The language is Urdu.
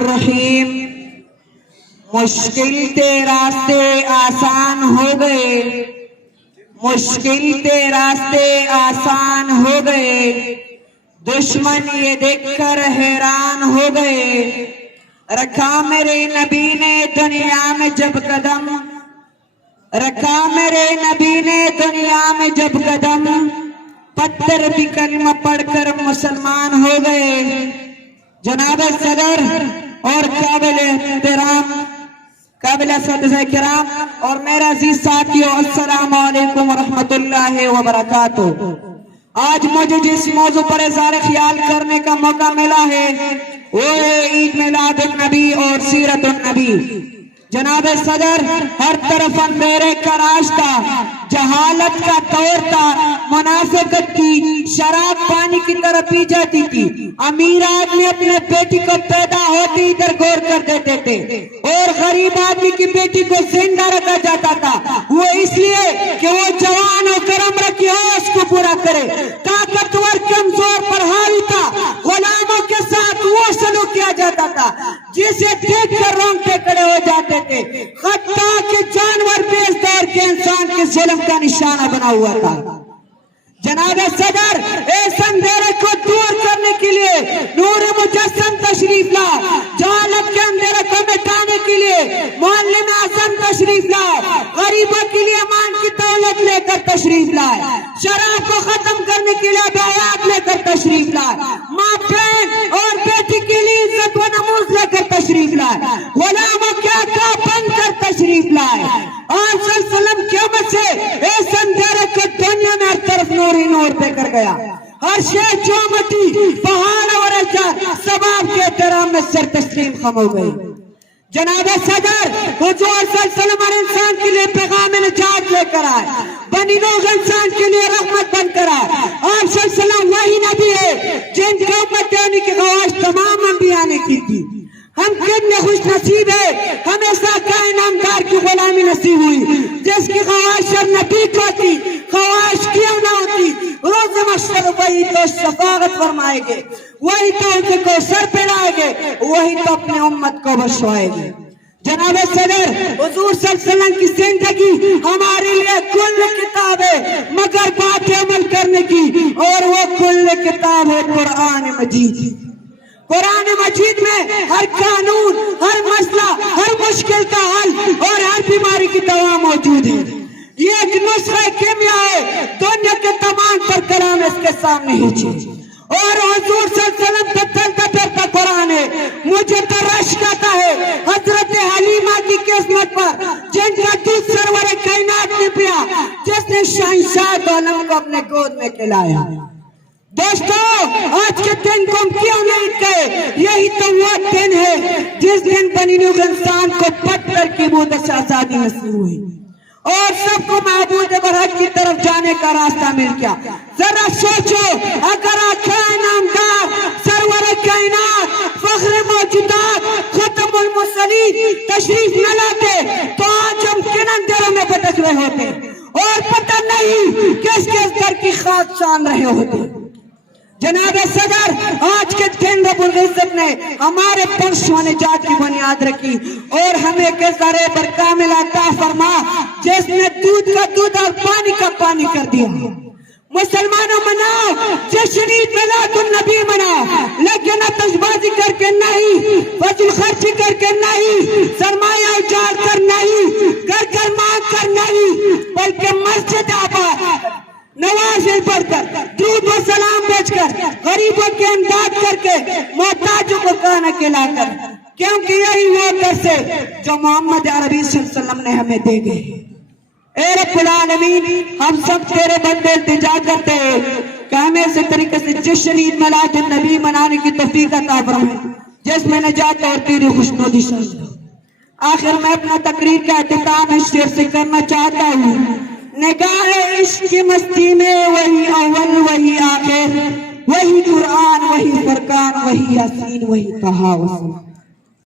الرحیم مشکل کے راستے آسان ہو گئے، مشکل کے راستے آسان ہو گئے، دشمن یہ دیکھ کر حیران ہو گئے۔ رکھا میرے نبی نے دنیا میں جب قدم، رکھا میرے نبی نے دنیا میں جب قدم، پتھر بھی کلمہ پڑھ کر مسلمان ہو گئے۔ جناب صدر اور قابل احترام، قابل اساتذہ کرام اور میرا عزیز ساتھیو، السلام علیکم ورحمۃ اللہ وبرکاتہ۔ آج مجھے جس موضوع پر اظہار خیال کرنے کا موقع ملا ہے وہ ہے عید میلاد النبی اور سیرت النبی۔ جناب صدر، ہر طرف اندھیرے کا راج تھا، جہالت کا دور تھا، منافقت کی، شراب پانی کی طرح پی جاتی تھی۔ امیر آدمی اپنے بیٹی کو پیدا ہوتی ادھر غور کر دیتے تھے اور غریب آدمی کی بیٹی کو زندہ رکھا جاتا تھا، وہ اس لیے کہ وہ جوان ہو کر عمر کی ہوش کو پورا کرے۔ طاقتور کمزور پر حاوی تھا، غلاموں کے ساتھ وہ سلوک کیا جاتا تھا جسے دیکھ کر رونگٹے کھڑے ہو جاتے تھے۔ حتیٰ کہ جانور بھی اس دور کے انسان کے ظلم کا نشانہ بنا ہوا تھا۔ جناب صدر، اس اندھیرے کو دور کرنے کے لیے نور مجسم تشریف لا، جہالت کے اندھیرے کو مٹانے کے لیے معلم اعظم تشریف لائے، غریبوں کے لیے امان کی دولت لے کر تشریف لائے، شراب کو ختم کرنے کے لیے بیعت لے کر تشریف لائے، ماں بہن اور بیٹی کے لیے عزت و نموز لے کر تشریف لائے، غلاموں کے آقا بن کر تشریف لائے۔ آپ صلی اللہ علیہ وسلم کی آمد سے اس اندھیرے کو دنیا میں ہر طرف نور ہی نور پہ کر گیا۔ ہر شے چومٹی، پہاڑ اور اشجار سباب کے احترام میں سر تسلیم خم ہو گئی۔ جناب صدر، حضور صلی اللہ علیہ وسلم ہر انسان کے لیے پیغام نجات لے کر آئے، بنی نوح انسان کے لیے رحمت بن کر آئے۔ آپ صلی اللہ علیہ وسلم وہی نبی ہے جن کے امت دینے کی خواہش تمام انبیاء نے کی تھی۔ ہم کتنے خوش نصیب ہیں، ہمیں ایسا نامدار کی غلامی نصیب ہوئی جس کی خواہش ہر نبی کو تھی، خواہش کیوں نہ ہوتی۔ روز محشر وہی تو شفاعت فرمائے گے، وہی تو ان کو سر پہنائے گے، وہی تو اپنے امت کو بخشوائے گے۔ جناب صدر، حضور صلی اللہ علیہ وسلم کی زندگی ہمارے لیے کل کتاب ہے مگر بات عمل کرنے کی، اور وہ کل کتاب ہے قرآن مجید۔ قرآن مجید میں ہر قانون، ہر مسئلہ، ہر مشکل کا حل اور ہر بیماری کی دوا موجود ہے۔ یہ ایک نسخہ کیمیا ہے، دنیا کے تمام پر کلام اس کے سامنے ہی چیز، اور حضور صلی اللہ علیہ وسلم کا چلتا پھرتا قرآن ہے۔ مجھے تو رشک آتا ہے حضرت حلیمہ کی قسمت پر جن کا دودھ سرور کائنات نے پیا، جس نے شہنشاہ عالم کو اپنے گود میں کھلایا۔ دوستو، آج کے دن کو ہم کیوں نہیں کہے؟ یہی تو وہ دن ہے جس دن بنی نوح انسان کو پتھر کی بودت سے آزادی نصیب ہوئی اور سب کو معبود برحق کی طرف جانے کا راستہ مل گیا۔ ذرا سوچو، اگر آقا نامدار سرور کائنات فخر موجودات ختم المرسلین تشریف نہ لاتے تو آج ہم کن اندھیروں میں بھٹک رہے ہوتے اور پتہ نہیں کس کس در کی خاک چھان رہے ہوتے۔ جناب صدر، آج کے دن رب العزت نے ہمارے بخش و نجات کی بنیاد رکھی اور ہمیں کے ذرے پر کامل عطا فرما جس نے دودھ کا دودھ اور پانی کا پانی کر دیا۔ مسلمانوں مناؤ جشن عید میلاد النبی مناؤ، لیکن آتش بازی کر کے نہیں، فضل خرچی کر کے نہیں، سرمایہ اجاڑ کر نہیں، گھر گھر مانگ کر نہیں، بلکہ مسجد آباد، نوازیں پڑھ کر، درود و سلام بیچ کر، غریبوں کی امداد کر کے، محتاجوں کو کھانا کھلا کر، کیونکہ یہی وہ درس ہے جو محمد عربی صلی اللہ علیہ وسلم نے ہمیں دے گئے۔ اے رب العالمین، ہم سب تیرے بندے التجا کرتے ہیں کہ ہمیں اسی طریقے سے جشن عید میلاد النبی منانے کی توفیق عطا فرمائے جس میں نجات اور تیری خوشنودی شامل ہو۔ آخر میں اپنا تقریر کا اختتام اس شعر سے کرنا چاہتا ہوں۔ نگاہ عشق کی مستی میں وہی اول وہی آخر، وہی قرآن وہی فرقان وہی یاسین وہی طہا وسلم۔